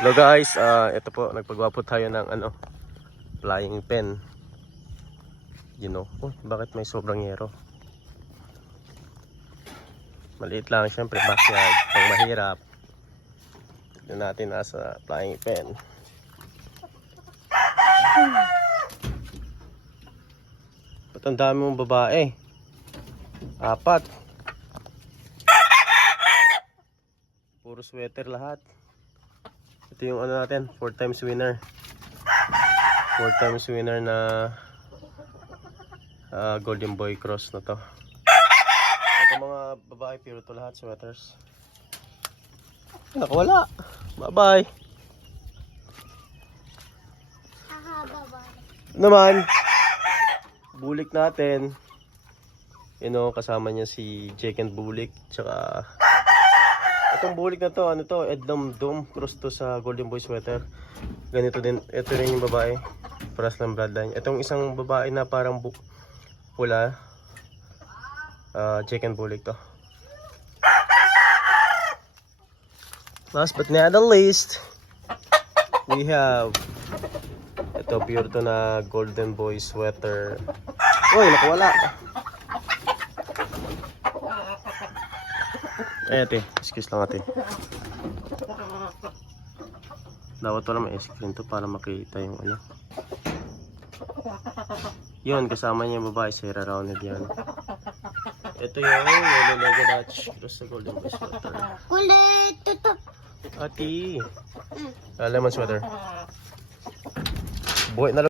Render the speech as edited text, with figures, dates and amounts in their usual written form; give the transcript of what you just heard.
Hello guys, ito po, nagpagawa po tayo ng flying pen. Bakit may sobrang yero? Maliit lang, syempre backyard, pang mahirap. Tignan natin nasa flying pen. Ba't ang dami mong babae? 4. Puro sweater lahat. Ito yung natin, 4 times winner. 4 times winner na Golden Boy Cross na to. Ito mga babae, puro to lahat, sweaters. Nakawala. Bye-bye. Naman, bulik natin. Kasama niya si Jake and Bulik. Tsaka itong bulik na to, Edom Dome cross to sa Golden Boy sweater. Ganito din, ito rin yung babae. Paras lang bloodline. Itong isang babae na parang pula, Jake and Bulik to. Last but not the least, we have ito, pure to na Golden Boy sweater. Uy, nakawala. Ay ate, excuse lang ate. Dapat wala may screen to para makita yung Yun, kasama niya yung babae, Sarah Rounded yan. Ito yung Yellow Lega Dutch cross sa Golden Boy sweater. Kulit! Tutok! Ati! Lemon sweater. Buhay na